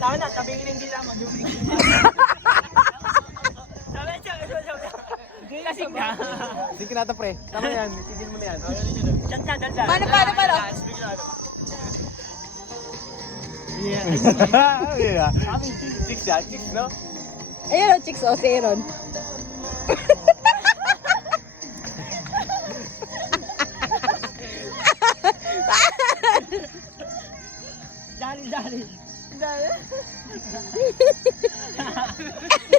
Tama na, tabingin hindi lang mag-yung. Lasing na. Sige na ito, pre. Tama yan. Tigil mo na yan. Diyan. Paano? Yeah. Chicks yan. Chicks, no? Ayun o, chicks o, si Aaron. Dali.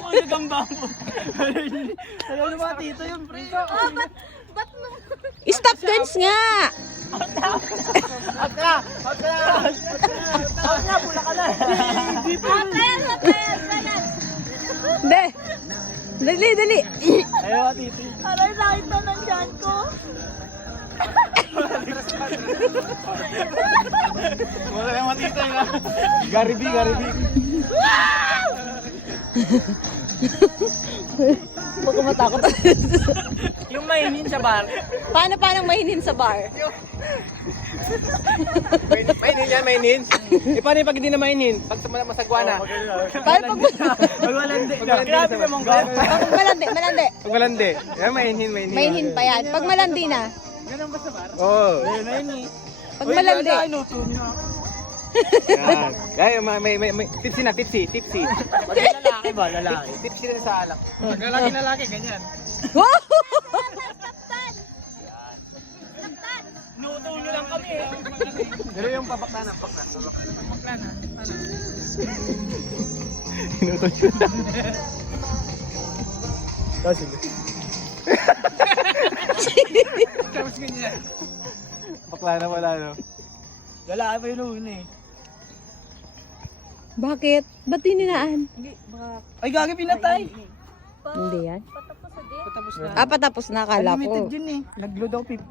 Ano gamba mo? Ano naman tito yung pre? Stop dance nga! Out na! Pula ka na. Hindi. Dali. Ayaw tito. Aray, sakit na ng tiyan ko. Wala yung matita yun, ha? Gary B. Baka matakot. Yung mainin sa bar. Paano mahinin sa bar? Mainin. Paano yung pag hindi na mainin? Pag masagwa na. Paano Magwalandi. Grabe ka mong pag malandi? Pag malandi. Yan, mainin. Mainin pa yan. Pag malandi na. Ganun ba sa bar? Oo. Mainin. Pag malandi. Inuto niyo. Yan. May tipsy. Lalaki ba? Lalaki. Tipsy na sa alak. Pag lalaki, ganyan. Inuutulo lang kami eh. Pero yung papaklan. Paklana. Inutot yun. Sige. Tapos ganyan. Pakla na wala, no? Lalaki pa yun una eh. Bakit? Ba't dininaan? Ay, gagi pinatay. Hindi yan. Patapos na. Patapos na, akala ko. Unlimited yun eh. Nag-load ako 50.